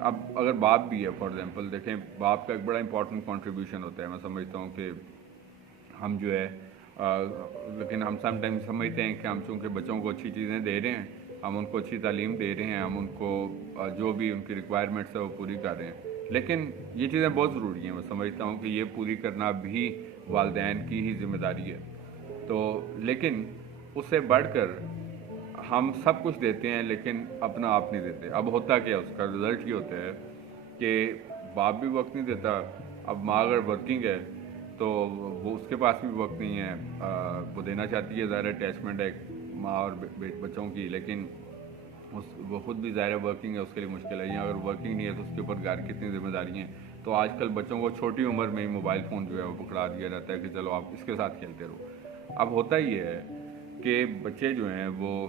اب اگر باپ بھی ہے فار ایگزامپل دیکھیں، باپ کا ایک بڑا امپورٹنٹ کنٹریبیوشن ہوتا ہے. میں سمجھتا ہوں کہ ہم جو ہے لیکن ہم سم ٹائم سمجھتے ہیں کہ ہم چونکہ بچوں کو اچھی چیزیں دے رہے ہیں، ہم ان کو اچھی تعلیم دے رہے ہیں، ہم ان کو جو بھی ان کی ریکوائرمنٹس ہے وہ پوری کر رہے ہیں، لیکن یہ چیزیں بہت ضروری ہیں. میں سمجھتا ہوں کہ یہ پوری کرنا بھی والدین کی ہی ذمہ داری ہے. تو لیکن اس سے بڑھ کر ہم سب کچھ دیتے ہیں لیکن اپنا آپ نہیں دیتے. اب ہوتا کیا، اس کا رزلٹ یہ ہوتا ہے کہ باپ بھی وقت نہیں دیتا. اب ماں اگر ورکنگ ہے تو وہ اس کے پاس بھی وقت نہیں ہے. وہ دینا چاہتی ہے، ظاہر اٹیچمنٹ ہے ماں اور بچوں کی، لیکن وہ خود بھی ظاہر ورکنگ ہے، اس کے لیے مشکل ہے. یا اگر ورکنگ نہیں ہے تو اس کے اوپر گھر کی اتنی ذمہ داری ہیں. تو آج کل بچوں کو چھوٹی عمر میں ہی موبائل فون جو ہے وہ پکڑا دیا جاتا ہے کہ چلو آپ اس کے ساتھ کھیلتے رہو. اب ہوتا یہ ہے کہ بچے جو ہیں وہ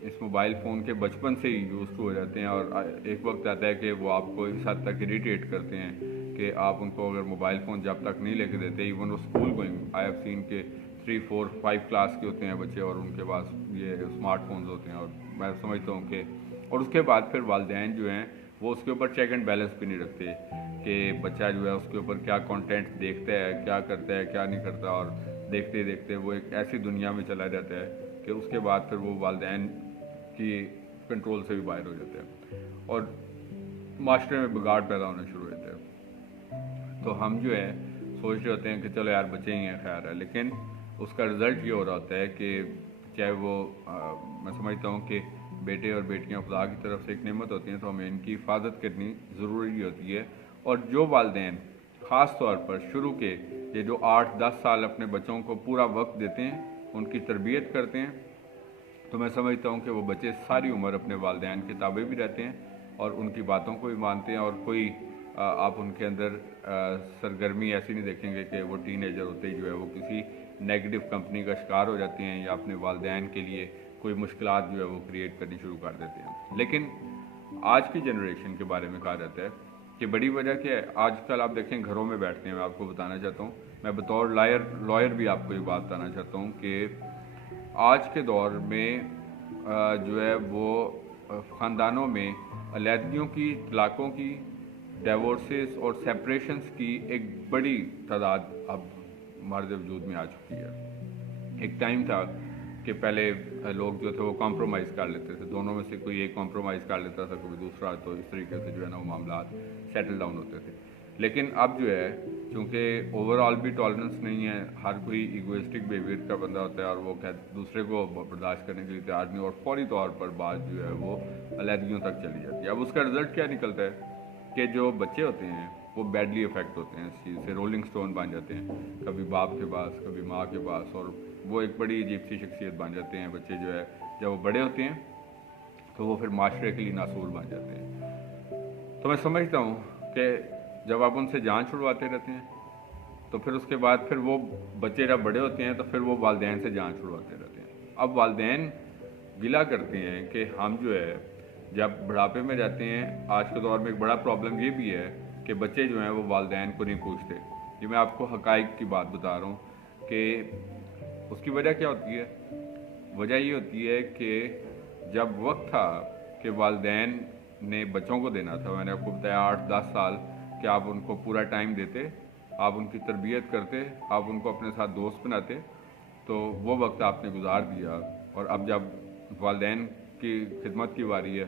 اس موبائل فون کے بچپن سے ہی یوز ہو جاتے ہیں، اور ایک وقت آتا ہے کہ وہ آپ کو اس حد تک اریٹیٹ کرتے ہیں کہ آپ ان کو اگر موبائل فون جب تک نہیں لے کے دیتے، ایون وہ school going, I have seen کہ 3 4 5 کلاس کے ہوتے ہیں بچے اور ان کے پاس یہ اسمارٹ فونز ہوتے ہیں. اور میں سمجھتا ہوں کہ اور اس کے بعد پھر والدین جو ہیں وہ اس کے اوپر چیک اینڈ بیلنس بھی نہیں رکھتے کہ بچہ جو ہے اس کے اوپر کیا کانٹینٹ دیکھتا ہے، کیا کرتا ہے، کیا نہیں کرتا، اور دیکھتے دیکھتے وہ ایک ایسی دنیا میں چلا جاتا ہے کہ اس کے بعد پھر وہ والدین کی کنٹرول سے بھی باہر ہو جاتا ہے اور معاشرے میں بگاڑ پیدا ہونا شروع ہو جاتا ہے. تو ہم جو ہے سوچ رہے ہوتے ہیں کہ چلو یار بچے ہی ہیں، خیر ہے، لیکن اس کا رزلٹ یہ ہو رہا ہوتا ہے کہ چاہے وہ میں سمجھتا ہوں کہ بیٹے اور بیٹیاں خدا کی طرف سے ایک نعمت ہوتی ہیں، تو ہمیں ان کی حفاظت کرنی ضروری ہوتی ہے. اور جو والدین خاص طور پر شروع کے یہ جو 8 10 سال اپنے بچوں کو پورا وقت دیتے ہیں، ان کی تربیت کرتے ہیں، تو میں سمجھتا ہوں کہ وہ بچے ساری عمر اپنے والدین کے تابع بھی رہتے ہیں اور ان کی باتوں کو بھی مانتے ہیں. اور کوئی آپ ان کے اندر سرگرمی ایسی نہیں دیکھیں گے کہ وہ ٹین ایجر ہوتے ہی جو ہے وہ کسی نیگیٹو کمپنی کا شکار ہو جاتے ہیں یا اپنے والدین کے لیے کوئی مشکلات جو ہے وہ کریٹ کرنی شروع کر دیتے ہیں. لیکن آج کی جنریشن کے بارے میں کہا جاتا ہے کہ بڑی وجہ کیا ہے. آج کل آپ دیکھیں گھروں میں بیٹھتے ہیں، میں آپ کو بتانا چاہتا ہوں، میں بطور لائر بھی آپ کو یہ بات بتانا چاہتا ہوں کہ آج کے دور میں جو ہے وہ خاندانوں میں علیحدگیوں کی، طلاقوں کی، ڈیورسز اور سیپریشنز کی ایک بڑی تعداد اب ہمارے وجود میں آ چکی ہے. ایک ٹائم تھا کہ پہلے لوگ جو تھے وہ کمپرومائز کر لیتے تھے، دونوں میں سے کوئی ایک کمپرومائز کر لیتا تھا، کوئی دوسرا، تو اس طریقے سے جو ہے نا وہ معاملات سیٹل ڈاؤن ہوتے تھے. لیکن اب جو ہے چونکہ اوور آل بھی ٹالرنس نہیں ہے، ہر کوئی ایگوئسٹک بیہیویئر کا بندہ ہوتا ہے اور وہ دوسرے کو برداشت کرنے کے لیے تیار نہیں، اور فوری طور پر بات جو ہے وہ علیحدگیوں تک چلی جاتی ہے. اب اس کا رزلٹ کیا نکلتا ہے کہ جو بچے ہوتے ہیں وہ بیڈلی افیکٹ ہوتے ہیں اس چیز سے، رولنگ سٹون بن جاتے ہیں، کبھی باپ کے پاس کبھی ماں کے پاس، اور وہ ایک بڑی عجیب سی شخصیت بن جاتے ہیں. بچے جو ہے جب وہ بڑے ہوتے ہیں تو وہ پھر معاشرے کے لیے ناسور بن جاتے ہیں. تو میں سمجھتا ہوں کہ جب آپ ان سے جان چھڑواتے رہتے ہیں تو پھر اس کے بعد پھر وہ بچے جب بڑے ہوتے ہیں تو پھر وہ والدین سے جان چھڑواتے رہتے ہیں. اب والدین گلا کرتے ہیں کہ ہم جو ہے جب بڑھاپے میں جاتے ہیں، آج کے دور میں ایک بڑا پرابلم یہ بھی ہے کہ بچے جو ہیں وہ والدین کو نہیں پوچھتے. یہ میں آپ کو حقائق کی بات بتا رہا ہوں کہ اس کی وجہ کیا ہوتی ہے. وجہ یہ ہوتی ہے کہ جب وقت تھا کہ والدین نے بچوں کو دینا تھا، میں نے آپ کو بتایا 8 10 سال کہ آپ ان کو پورا ٹائم دیتے، آپ ان کی تربیت کرتے، آپ ان کو اپنے ساتھ دوست بناتے، تو وہ وقت آپ نے گزار دیا. اور اب جب والدین کی خدمت کی باری ہے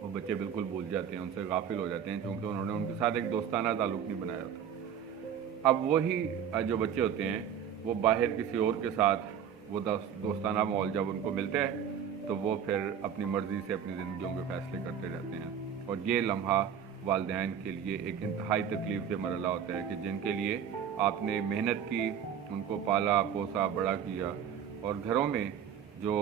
وہ بچے بالکل بھول جاتے ہیں، ان سے غافل ہو جاتے ہیں، کیونکہ انہوں نے ان کے ساتھ ایک دوستانہ تعلق نہیں بنایا ہوتا. اب وہی جو بچے ہوتے ہیں وہ باہر کسی اور کے ساتھ وہ دوستانہ ماحول جب ان کو ملتا ہے تو وہ پھر اپنی مرضی سے اپنی زندگیوں کے فیصلے کرتے رہتے ہیں. اور یہ لمحہ والدین کے لیے ایک انتہائی تکلیف دہ مرحلہ ہوتا ہے کہ جن کے لیے آپ نے محنت کی، ان کو پالا پوسا بڑا کیا، اور گھروں میں جو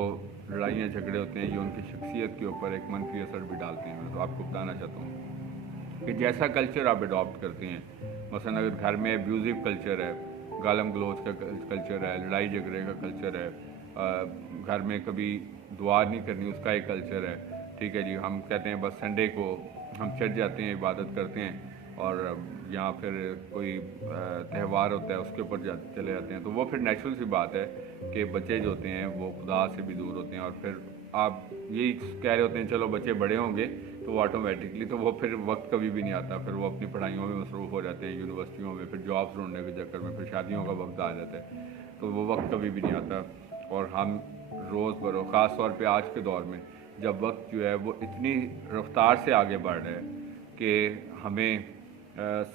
لڑائیاں جھگڑے ہوتے ہیں یہ ان کی شخصیت کے اوپر ایک منفی اثر بھی ڈالتے ہیں. میں تو آپ کو بتانا چاہتا ہوں کہ جیسا کلچر آپ اڈاپٹ کرتے ہیں، مثلا اگر گھر میں ابیوزو کلچر ہے، گالم گلوچ کا کلچر ہے، لڑائی جھگڑے کا کلچر ہے، گھر میں کبھی دعا نہیں کرنی اس کا ایک کلچر ہے، ٹھیک ہے جی، ہم کہتے ہیں بس سنڈے کو ہم چڑھ جاتے ہیں عبادت کرتے ہیں، اور یا پھر کوئی تہوار ہوتا ہے اس کے اوپر چلے جاتے ہیں، تو وہ پھر نیچرل سی بات ہے کہ بچے جو ہوتے ہیں وہ خدا سے بھی دور ہوتے ہیں، اور پھر آپ یہی کہہ رہے ہوتے ہیں چلو بچے بڑے ہوں گے تو وہ آٹومیٹکلی، تو وہ پھر وقت کبھی بھی نہیں آتا، پھر وہ اپنی پڑھائیوں میں مصروف ہو جاتے ہیں، یونیورسٹیوں میں، پھر جابس ڈھونڈنے کے چکر میں، پھر شادیوں کا وقت آ جاتا ہے، تو وہ وقت کبھی بھی نہیں آتا۔ اور ہم روز بروز خاص طور پہ آج کے دور میں جب وقت جو ہے وہ اتنی رفتار سے آگے بڑھ رہا ہے کہ ہمیں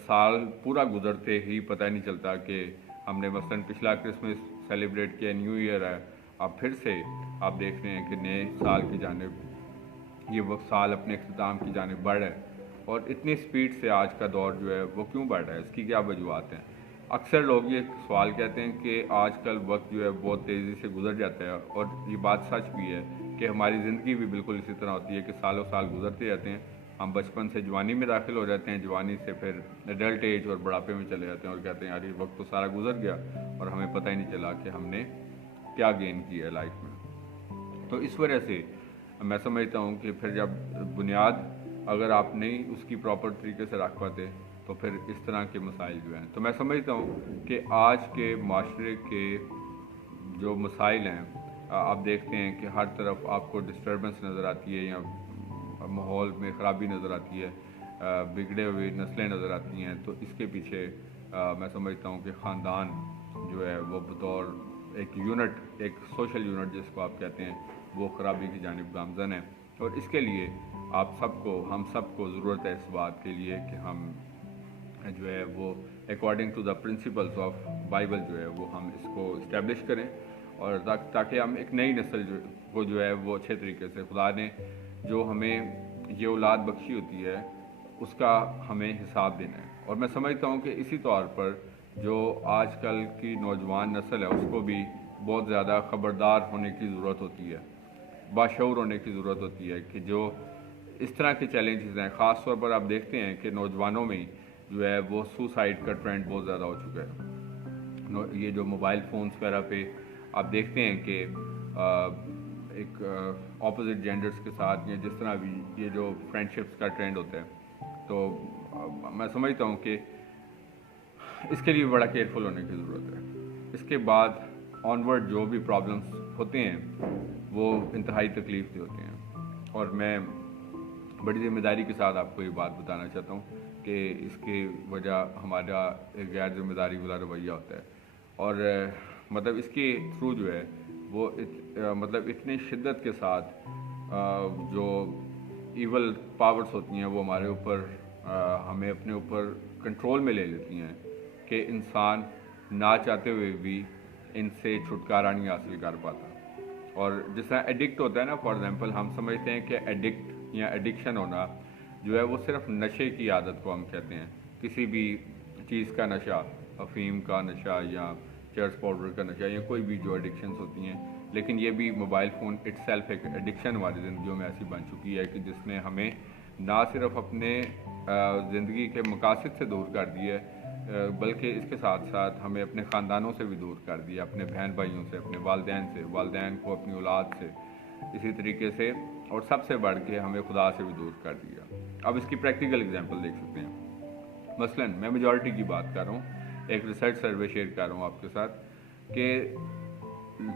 سال پورا گزرتے ہی پتہ نہیں چلتا کہ ہم نے مثلاً پچھلا کرسمس سیلیبریٹ کیا، نیو ایئر ہے، اب پھر سے آپ دیکھ رہے ہیں کہ نئے سال کی جانب یہ وقت سال اپنے اختتام کی جانب بڑھ رہا ہے، اور اتنی سپیڈ سے آج کا دور جو ہے وہ کیوں بڑھ رہا ہے، اس کی کیا وجوہات ہیں؟ اکثر لوگ یہ سوال کہتے ہیں کہ آج کل وقت جو ہے بہت تیزی سے گزر جاتا ہے، اور یہ بات سچ بھی ہے کہ ہماری زندگی بھی بالکل اسی طرح ہوتی ہے کہ سالوں سال گزرتے جاتے ہیں، ہم بچپن سے جوانی میں داخل ہو جاتے ہیں، جوانی سے پھر ایڈلٹ ایج اور بڑھاپے میں چلے جاتے ہیں، اور کہتے ہیں یار یہ وقت تو سارا گزر گیا اور ہمیں پتہ ہی نہیں چلا کہ ہم نے کیا گین کیا ہے لائف میں۔ تو اس وجہ سے میں سمجھتا ہوں کہ پھر جب بنیاد اگر آپ نہیں اس کی پراپر طریقے سے رکھ پاتے تو پھر اس طرح کے مسائل جو ہیں، تو میں سمجھتا ہوں کہ آج کے معاشرے کے جو مسائل ہیں، آپ دیکھتے ہیں کہ ہر طرف آپ کو ڈسٹربنس نظر آتی ہے، یا ماحول میں خرابی نظر آتی ہے، بگڑے ہوئے نسلیں نظر آتی ہیں، تو اس کے پیچھے میں سمجھتا ہوں کہ خاندان جو ہے وہ بطور ایک یونٹ، ایک سوشل یونٹ جس کو آپ کہتے ہیں، وہ خرابی کی جانب گامزن ہے، اور اس کے لیے ہم سب کو ضرورت ہے اس بات کے لیے کہ ہم جو ہے وہ according to the principles of Bible جو ہے وہ ہم اس کو اسٹیبلش کریں، اور تاکہ ہم ایک نئی نسل کو جو ہے وہ اچھے طریقے سے خدا نے جو ہمیں یہ اولاد بخشی ہوتی ہے اس کا ہمیں حساب دینا ہے۔ اور میں سمجھتا ہوں کہ اسی طور پر جو آج کل کی نوجوان نسل ہے اس کو بھی بہت زیادہ خبردار ہونے کی ضرورت ہوتی ہے، باشعور ہونے کی ضرورت ہوتی ہے کہ جو اس طرح کے چیلنجز ہیں، خاص طور پر آپ دیکھتے ہیں کہ نوجوانوں میں جو ہے وہ سوسائڈ کا ٹرینڈ بہت زیادہ ہو چکا ہے۔ یہ جو موبائل فونز وغیرہ پہ آپ دیکھتے ہیں کہ ایک اپوزٹ جینڈرز کے ساتھ یا جس طرح بھی یہ جو فرینڈ شپس کا ٹرینڈ ہوتا ہے، تو میں سمجھتا ہوں کہ اس کے لیے بڑا کیئرفل ہونے کی ضرورت ہے۔ اس کے بعد آنورڈ جو بھی پرابلمس ہوتے ہیں وہ انتہائی تکلیف دہ ہوتے ہیں، اور میں بڑی ذمہ داری کے ساتھ آپ کو یہ بات بتانا چاہتا ہوں کہ اس کی وجہ ہمارا ایک غیر ذمہ داری والا رویہ ہوتا ہے، اور مطلب اس کے تھرو جو ہے وہ مطلب اتنی شدت کے ساتھ جو ایول پاورز ہوتی ہیں وہ ہمارے اوپر ہمیں اپنے اوپر کنٹرول میں لے لیتی ہیں کہ انسان نہ چاہتے ہوئے بھی ان سے چھٹکارا نہیں حاصل کر پاتا۔ اور جس طرح ایڈکٹ ہوتا ہے نا، فار ایگزامپل ہم سمجھتے ہیں کہ ایڈکٹ یا ایڈکشن ہونا جو ہے وہ صرف نشے کی عادت کو ہم کہتے ہیں، کسی بھی چیز کا نشہ، افیم کا نشہ یا چرس پاؤڈر کا نشہ، یا کوئی بھی جو ایڈکشنز ہوتی ہیں، لیکن یہ بھی موبائل فون اٹ سیلف ایک ایڈکشن ہماری زندگیوں میں ایسی بن چکی ہے کہ جس نے ہمیں نہ صرف اپنے زندگی کے مقاصد سے دور کر دیا ہے، بلکہ اس کے ساتھ ساتھ ہمیں اپنے خاندانوں سے بھی دور کر دیا، اپنے بہن بھائیوں سے، اپنے والدین سے، والدین کو اپنی اولاد سے، اسی طریقے سے، اور سب سے بڑھ کے ہمیں خدا سے بھی دور کر دیا۔ اب اس کی پریکٹیکل اگزامپل دیکھ سکتے ہیں، مثلاً میں میجورٹی کی بات کر رہا ہوں، ایک ریسرچ سروے شیئر کر رہا ہوں آپ کے ساتھ کہ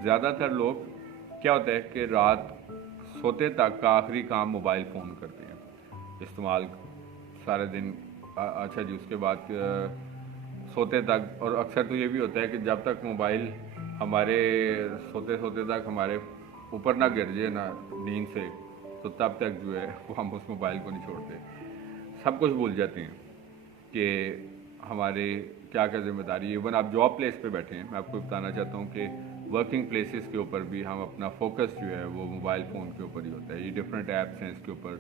زیادہ تر لوگ کیا ہوتا ہے کہ رات سوتے تک کا آخری کام موبائل فون کرتے ہیں، استعمال سارے دن، اچھا جی، اس کے بعد سوتے تک، اور اکثر تو یہ بھی ہوتا ہے کہ جب تک موبائل ہمارے سوتے تک ہمارے اوپر نہ گر جائے نا نیند سے، تو تب تک جو ہے وہ ہم اس موبائل کو نہیں چھوڑتے، سب کچھ بھول جاتے ہیں کہ ہمارے کیا ذمہ داری ہے۔ ایون آپ جاب پلیس پہ بیٹھے ہیں، میں آپ کو بتانا چاہتا ہوں کہ ورکنگ پلیسز کے اوپر بھی ہم اپنا فوکس جو ہے وہ موبائل فون کے اوپر ہی ہوتا ہے، یہ ڈفرینٹ ایپس ہیں اس کے اوپر،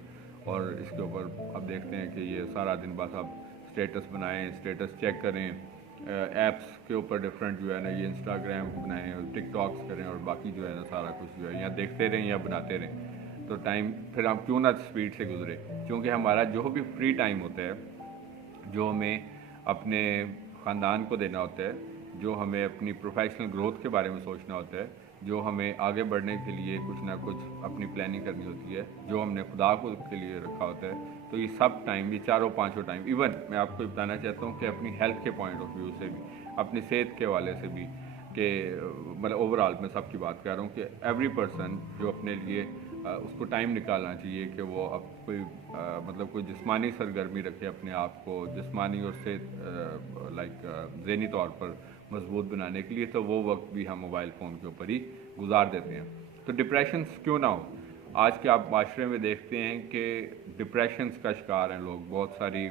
اور اس کے اوپر آپ دیکھتے ہیں کہ یہ سارا دن بس آپ اسٹیٹس بنائیں، اسٹیٹس چیک کریں، ایپس کے اوپر ڈفرینٹ جو ہے نا یہ انسٹاگرام بنائیں اور ٹک ٹاکس کریں، اور باقی جو ہے نا سارا کچھ جو ہے یا دیکھتے رہیں یا بناتے رہیں، تو ٹائم پھر ہم کیوں نہ اسپیڈ سے گزرے، کیونکہ ہمارا جو بھی فری ٹائم ہوتا ہے، جو ہمیں اپنے خاندان کو دینا ہوتا ہے، جو ہمیں اپنی پروفیشنل گروتھ کے بارے میں سوچنا ہوتا ہے، جو ہمیں آگے بڑھنے کے لیے کچھ نہ کچھ اپنی پلاننگ کرنی ہوتی ہے، جو ہم نے خدا کو کے لیے رکھا ہوتا ہے، تو یہ سب ٹائم، یہ چاروں پانچوں ٹائم، ایون میں آپ کو بتانا چاہتا ہوں کہ اپنی ہیلتھ کے پوائنٹ آف ویو سے بھی، اپنی صحت کے حوالے سے بھی، کہ مطلب اوور آل میں سب کی بات کر رہا ہوں کہ ایوری پرسن جو اپنے لیے اس کو ٹائم نکالنا چاہیے کہ وہ اب کوئی مطلب کوئی جسمانی سرگرمی رکھے اپنے آپ کو جسمانی اور صحت لائک ذہنی طور پر مضبوط بنانے کے لیے، تو وہ وقت بھی ہم موبائل فون کے اوپر ہی گزار دیتے ہیں۔ تو ڈپریشنس کیوں نہ ہو؟ آج کے آپ معاشرے میں دیکھتے ہیں کہ ڈپریشنس کا شکار ہیں لوگ، بہت ساری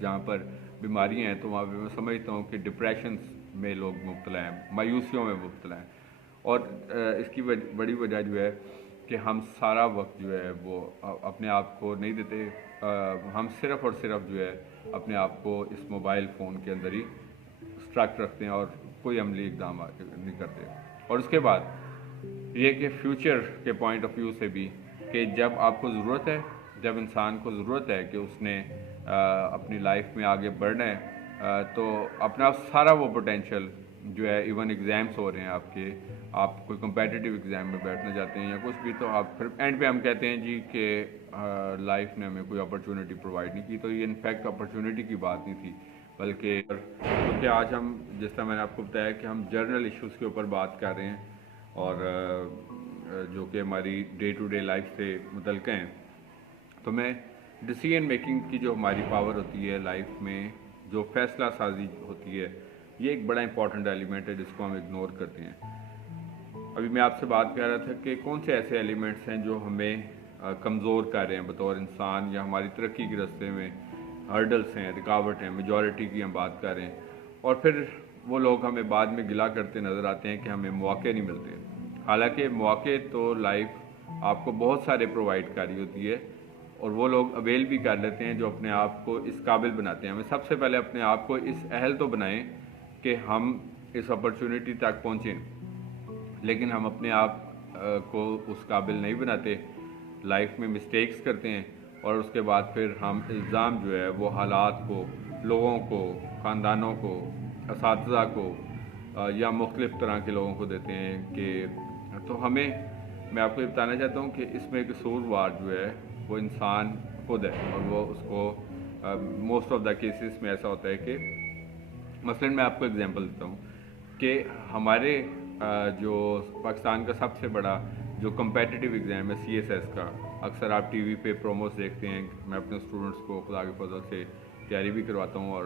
جہاں پر بیماریاں ہیں تو وہاں پہ میں سمجھتا ہوں کہ ڈپریشنس میں لوگ مبتلا ہیں، مایوسیوں میں مبتلا ہیں، اور اس کی بڑی وجہ جو ہے کہ ہم سارا وقت جو ہے وہ اپنے آپ کو نہیں دیتے، ہم صرف اور صرف جو ہے اپنے آپ کو اس موبائل فون کے اندر ہی اسٹرک رکھتے ہیں اور کوئی عملی اقدام نہیں کرتے۔ اور اس کے بعد یہ کہ فیوچر کے پوائنٹ آف ویو سے بھی، کہ جب آپ کو ضرورت ہے، جب انسان کو ضرورت ہے کہ اس نے اپنی لائف میں آگے بڑھنا ہے، تو اپنا سارا وہ پوٹینشیل جو ہے، ایون ایگزامس ہو رہے ہیں آپ کوئی کمپیٹیٹیو ایگزام میں بیٹھنا چاہتے ہیں یا کچھ بھی، تو آپ پھر اینڈ پہ ہم کہتے ہیں جی کہ لائف نے ہمیں کوئی اپرچونٹی پرووائڈ نہیں کی، تو یہ انفیکٹ اپرچونٹی کی بات نہیں تھی، بلکہ کیونکہ آج ہم جس طرح میں نے آپ کو بتایا کہ ہم جرنل ایشوز کے اوپر بات کر رہے ہیں، اور جو کہ ہماری ڈے ٹو ڈے لائف سے متعلق ہیں، تو میں ڈیسیژن میکنگ کی جو ہماری پاور ہوتی ہے لائف میں، جو فیصلہ سازی ہوتی ہے، یہ ایک بڑا امپورٹنٹ ایلیمنٹ ہے جس کو ہم اگنور کرتے ہیں۔ ابھی میں آپ سے بات کر رہا تھا کہ کون سے ایسے ایلیمنٹس ہیں جو ہمیں کمزور کر رہے ہیں بطور انسان، یا ہماری ترقی کے راستے میں ہرڈلس ہیں، رکاوٹ ہیں، میجورٹی کی ہم بات کر رہے ہیں، اور پھر وہ لوگ ہمیں بعد میں گلا کرتے نظر آتے ہیں کہ ہمیں مواقع نہیں ملتے، حالانکہ مواقع تو لائف آپ کو بہت سارے پرووائڈ کر رہی ہوتی ہے، اور وہ لوگ اویل بھی کر لیتے ہیں جو اپنے آپ کو اس قابل بناتے ہیں۔ ہمیں سب سے پہلے اپنے آپ کو اس اہل تو بنائیں کہ ہم اس اپرچونٹی تک پہنچیں، لیکن ہم اپنے آپ کو اس قابل نہیں بناتے، لائف میں مسٹیکس کرتے ہیں، اور اس کے بعد پھر ہم الزام جو ہے وہ حالات کو، لوگوں کو، خاندانوں کو، اساتذہ کو یا مختلف طرح کے لوگوں کو دیتے ہیں کہ تو میں آپ کو یہ بتانا چاہتا ہوں کہ اس میں قصوروار جو ہے وہ انسان خود ہے، اور وہ اس کو موسٹ آف دا کیسز میں ایسا ہوتا ہے کہ مثلاً میں آپ کو اگزامپل دیتا ہوں کہ ہمارے جو پاکستان کا سب سے بڑا جو کمپیٹیٹیو ایگزام ہے CSS کا، اکثر آپ ٹی وی پہ پروموز دیکھتے ہیں، میں اپنے اسٹوڈنٹس کو خدا کے فضل سے تیاری بھی کرواتا ہوں، اور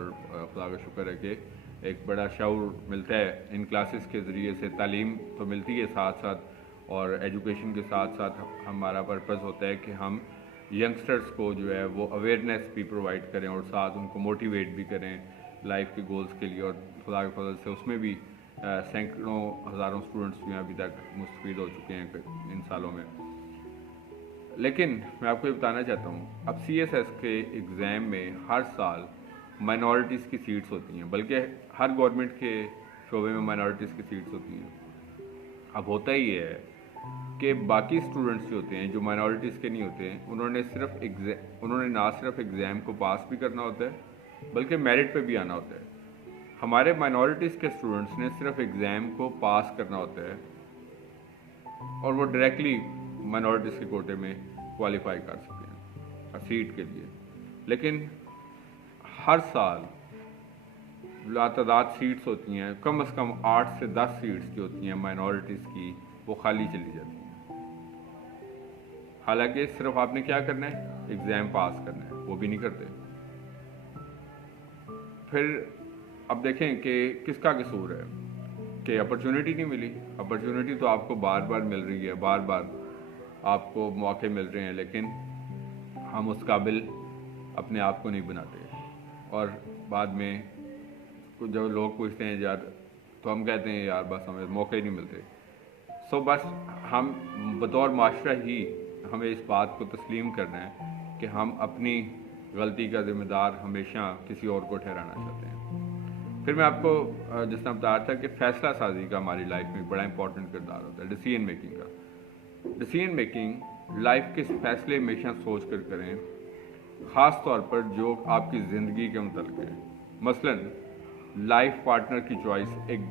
خدا کا شکر ہے کہ ایک بڑا شعور ملتا ہے ان کلاسز کے ذریعے سے، تعلیم تو ملتی ہے ساتھ ساتھ، اور ایجوکیشن کے ساتھ ساتھ ہمارا پرپز ہوتا ہے کہ ہم ینگسٹرز کو جو ہے وہ اویئرنیس بھی پرووائڈ کریں، اور ساتھ ان کو موٹیویٹ بھی کریں لائف کے گولز کے لیے، اور خدا کے فضل سے اس میں بھی سینکڑوں ہزاروں اسٹوڈنٹس جو ہیں ابھی تک مستفید ہو چکے ہیں ان سالوں میں۔ لیکن میں آپ کو یہ بتانا چاہتا ہوں، اب CSS کے ایگزام میں ہر سال مائنورٹیز کی سیٹس ہوتی ہیں، بلکہ ہر گورنمنٹ کے شعبے میں مائنورٹیز کی سیٹس ہوتی ہیں۔ اب ہوتا ہی ہے کہ باقی اسٹوڈنٹس جو ہوتے ہیں جو مائنورٹیز کے نہیں ہوتے ہیں، انہوں نے نہ صرف ایگزام کو پاس بھی کرنا ہوتا ہے بلکہ میرٹ پہ بھی آنا ہوتا ہے۔ ہمارے مائنورٹیز کے اسٹوڈنٹس نے صرف ایگزام کو پاس کرنا ہوتا ہے، اور وہ ڈائریکٹلی مائنورٹیز کے کوٹے میں کوالیفائی کر سکتے ہیں سیٹ کے لیے، لیکن ہر سال لاتعداد سیٹس ہوتی ہیں، کم از کم 8 سے 10 سیٹس جو ہوتی ہیں مائنورٹیز کی، وہ خالی چلی جاتی ہیں، حالانکہ صرف آپ نے کیا کرنا ہے، ایگزام پاس کرنا ہے، وہ بھی نہیں کرتے۔ پھر اب دیکھیں کہ کس کا قصور ہے کہ اپرچونٹی نہیں ملی۔ اپرچونٹی تو آپ کو بار بار مل رہی ہے، بار بار آپ کو موقع مل رہے ہیں، لیکن ہم اس قابل اپنے آپ کو نہیں بناتے، اور بعد میں جب لوگ پوچھتے ہیں یار، تو ہم کہتے ہیں یار بس ہمیں موقع ہی نہیں ملتے۔ بس ہم بطور معاشرہ ہی ہمیں اس بات کو تسلیم کرنا ہے کہ ہم اپنی غلطی کا ذمہ دار ہمیشہ کسی اور کو ٹھہرانا چاہتے ہیں۔ پھر میں آپ کو جس طرح بتا رہا تھا کہ فیصلہ سازی کا ہماری لائف میں بڑا امپورٹنٹ کردار ہوتا ہے، ڈیسیژن میکنگ کا۔ ڈیسیژن میکنگ لائف کے فیصلے ہمیشہ سوچ کر کریں، خاص طور پر جو آپ کی زندگی کے متعلق ہے۔ مثلاً لائف پارٹنر کی چوائس ایک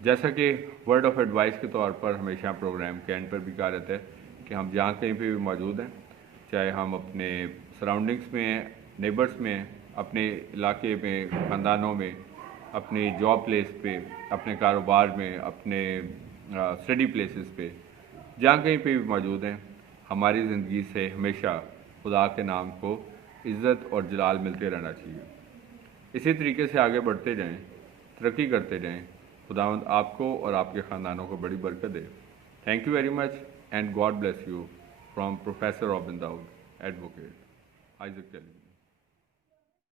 جیسا کہ ورڈ آف ایڈوائس کے طور پر ہمیشہ پروگرام کے اینڈ پر بھی کہا جاتا ہے کہ ہم جہاں کہیں پہ بھی موجود ہیں، چاہے ہم اپنے سراؤنڈنگس میں ہیں، نیبرس میں ہیں، اپنے علاقے میں، خاندانوں میں، اپنی جاب پلیس پہ، اپنے کاروبار میں، اپنے اسٹڈی پلیسز پہ، جہاں کہیں پہ بھی موجود ہیں، ہماری زندگی سے ہمیشہ خدا کے نام کو عزت اور جلال ملتے رہنا چاہیے۔ اسی طریقے سے آگے بڑھتے جائیں، ترقی کرتے جائیں۔ خداوند آپ کو اور آپ کے خاندانوں کو بڑی برکت دے۔ Thank you very much and God bless you from professor Robin Daud advocate Isaac Kelly.